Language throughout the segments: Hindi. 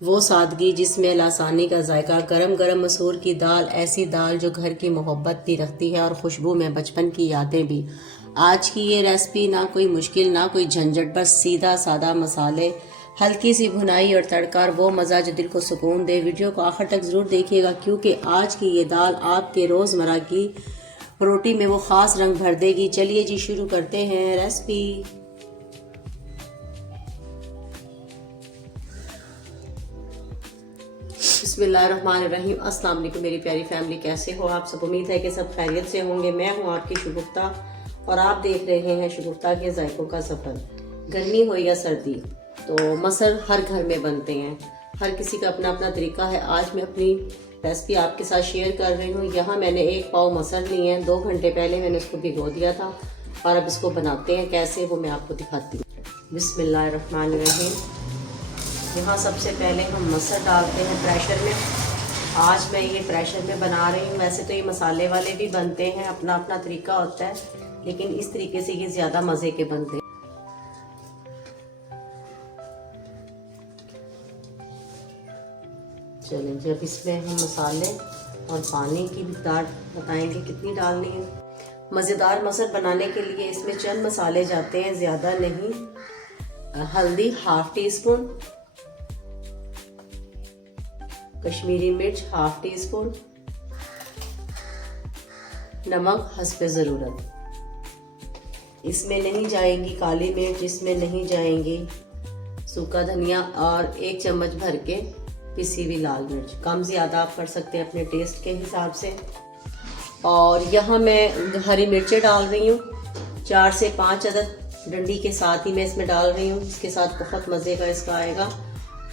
वो सादगी जिसमें लासानी का जायका, गरम गरम मसूर की दाल, ऐसी दाल जो घर की मोहब्बत भी रखती है और खुशबू में बचपन की यादें भी। आज की ये रेसिपी ना कोई मुश्किल ना कोई झंझट, बस सीधा सादा मसाले, हल्की सी भुनाई और तड़का और वो मज़ा जो दिल को सुकून दे। वीडियो को आखिर तक ज़रूर देखिएगा क्योंकि आज की ये दाल आपके रोज़मर्रा की रोटी में वो ख़ास रंग भर देगी। चलिए जी शुरू करते हैं रेसिपी। बिस्मिल्लाहिर्रहमानिर्रहीम। अस्सलाम वालेकुम मेरी प्यारी फैमिली, कैसे हो आप सब? उम्मीद है कि सब खैरियत से होंगे। मैं हूं आपकी शुगुफ्ता और आप देख रहे हैं शुगुफ्ता के जायकों का सफ़र। गर्मी हो या सर्दी तो मसर हर घर में बनते हैं, हर किसी का अपना अपना तरीका है। आज मैं अपनी रेसिपी आपके साथ शेयर कर रही हूँ। यहाँ मैंने 1 पाव मसर लिए हैं, 2 घंटे पहले मैंने इसको भिगो दिया था और अब इसको बनाते हैं कैसे, वो मैं आपको दिखाती हूँ। बिस्मिल्लाहिर्रहमानिर्रहीम। यहाँ सबसे पहले हम मसर डालते हैं प्रेशर में। आज मैं ये प्रेशर में बना रही हूँ। वैसे तो ये मसाले वाले भी बनते हैं, अपना अपना तरीका होता है, लेकिन इस तरीके से ये ज़्यादा मज़े के बनते हैं। चलें जब इसमें हम मसाले और पानी की मिक़दार बताएंगे कितनी डालनी है। मज़ेदार मसर बनाने के लिए इसमें चंद मसाले जाते हैं, ज़्यादा नहीं। हल्दी ½ टी स्पून, कश्मीरी मिर्च ½ टी स्पून, नमक हस्बे ज़रूरत। इसमें नहीं जाएंगी काली मिर्च, इसमें नहीं जाएंगी सूखा धनिया और 1 चम्मच भर के पिसी हुई लाल मिर्च। कम ज़्यादा आप कर सकते हैं अपने टेस्ट के हिसाब से। और यहाँ मैं हरी मिर्चें डाल रही हूँ, 4 से 5 अदद डंडी के साथ ही मैं इसमें डाल रही हूँ। इसके साथ बहुत मज़े का इसका आएगा।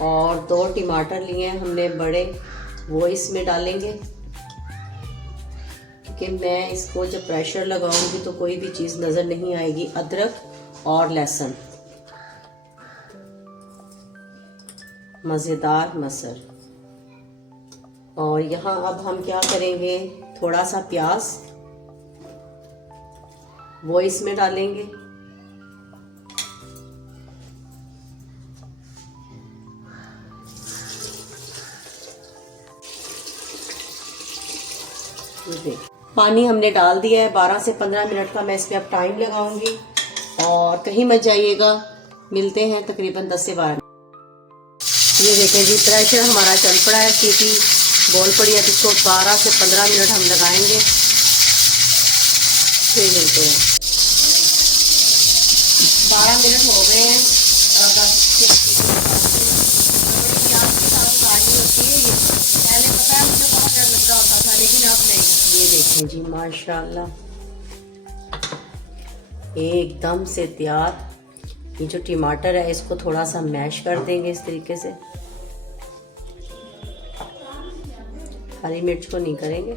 और 2 टमाटर लिए हैं हमने बड़े, वो इसमें डालेंगे क्योंकि मैं इसको जब प्रेशर लगाऊंगी तो कोई भी चीज़ नज़र नहीं आएगी। अदरक और लहसुन, मज़ेदार मसर। और यहाँ अब हम क्या करेंगे, थोड़ा सा प्याज वो इसमें डालेंगे। पानी हमने डाल दिया है। 12 से 15 मिनट का मैं इसमें अब टाइम लगाऊंगी और कहीं मत जाइएगा। मिलते हैं तकरीबन 10 से 12। ये देखें जी प्रेशर हमारा चल पड़ा है, सीटी बोल पड़ी है। तो इसको 12 से 15 मिनट हम लगाएंगे, फिर मिलते हैं। 12 मिनट हो गए हैं और 10 से प्याज के साथ उतारनी होती है। ये पहले पता है मुझे बहुत डर लग रहा होता था, लेकिन अब नहीं। ये देखें जी माशाल्लाह एकदम से तैयार। ये जो टमाटर है इसको थोड़ा सा मैश कर देंगे इस तरीके से। हरी मिर्च को नहीं करेंगे।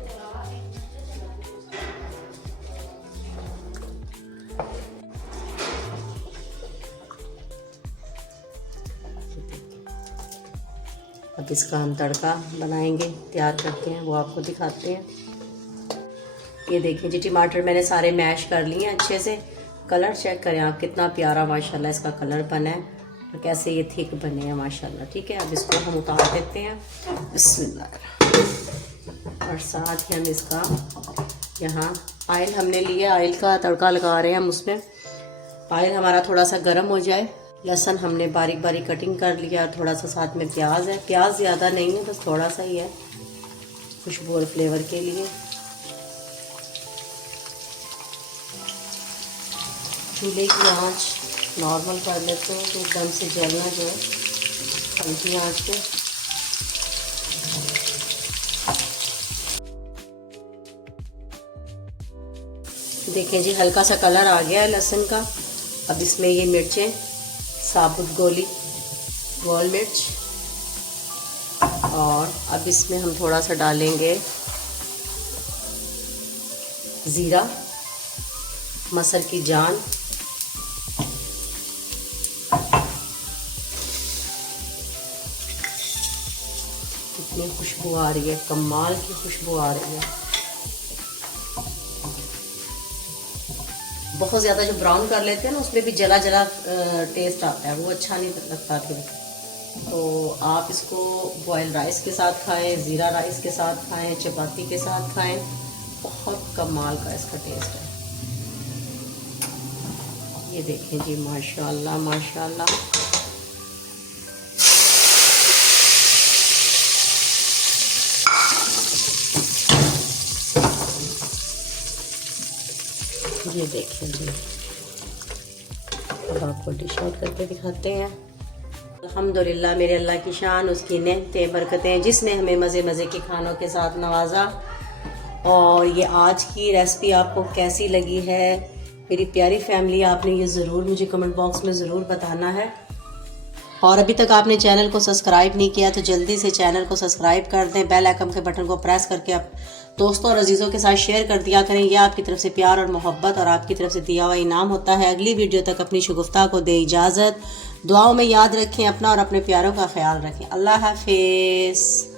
अब इसका हम तड़का बनाएंगे, तैयार करते हैं, वो आपको दिखाते हैं। ये देखिए जी टमाटर मैंने सारे मैश कर लिए हैं अच्छे से। कलर चेक करें आप, कितना प्यारा माशाल्लाह इसका कलर बना है और कैसे ये थिक बने हैं माशाल्लाह। ठीक है, अब इसको हम उतार देते हैं। बिस्मिल्लाह। और साथ ही हम इसका यहाँ ऑयल हमने लिया, ऑयल का तड़का लगा रहे हैं हम उसमें। ऑयल हमारा थोड़ा सा गर्म हो जाए। लहसुन हमने बारीक बारीक कटिंग कर लिया, थोड़ा सा साथ में प्याज है। प्याज ज़्यादा नहीं है, बस थोड़ा सा ही है खुशबू और फ्लेवर के लिए। चूल्हे की आंच नॉर्मल कर लेते हैं तो एकदम से जलना जो है, हल्की आंच पे। देखें जी हल्का सा कलर आ गया है लहसुन का। अब इसमें ये मिर्चें साबुत गोल मिर्च, और अब इसमें हम थोड़ा सा डालेंगे ज़ीरा, मसर की जान, कितनी खुशबू आ रही है, कमाल की खुशबू आ रही है। बहुत ज़्यादा जो ब्राउन कर लेते हैं ना उसमें भी जला जला टेस्ट आता है, वो अच्छा नहीं लगता फिर। तो तो आप इसको बॉयल राइस के साथ खाएं, ज़ीरा राइस के साथ खाएं, चपाती के साथ खाएं, बहुत कमाल का इसका टेस्ट है। ये देखें जी, माशाल्लाह माशाल्लाह। ये देखें जी, अब आपको डिश आउट करके दिखाते हैं। अल्हम्दुलिल्लाह, मेरे अल्लाह की शान, उसकी नेमतें बरकतें, जिसने हमें मज़े मज़े के खानों के साथ नवाजा। और ये आज की रेसिपी आपको कैसी लगी है मेरी प्यारी फैमिली, आपने ये ज़रूर मुझे कमेंट बॉक्स में ज़रूर बताना है। और अभी तक आपने चैनल को सब्सक्राइब नहीं किया तो जल्दी से चैनल को सब्सक्राइब कर दें, बेल आइकन के बटन को प्रेस करके आप दोस्तों और अजीज़ों के साथ शेयर कर दिया करें। यह आपकी तरफ से प्यार और मोहब्बत और आपकी तरफ से दिया हुआ इनाम होता है। अगली वीडियो तक अपनी शुगुफ्ता को दे इजाज़त। दुआओं में याद रखें अपना और अपने प्यारों का ख्याल रखें। अल्लाह हाफिज़।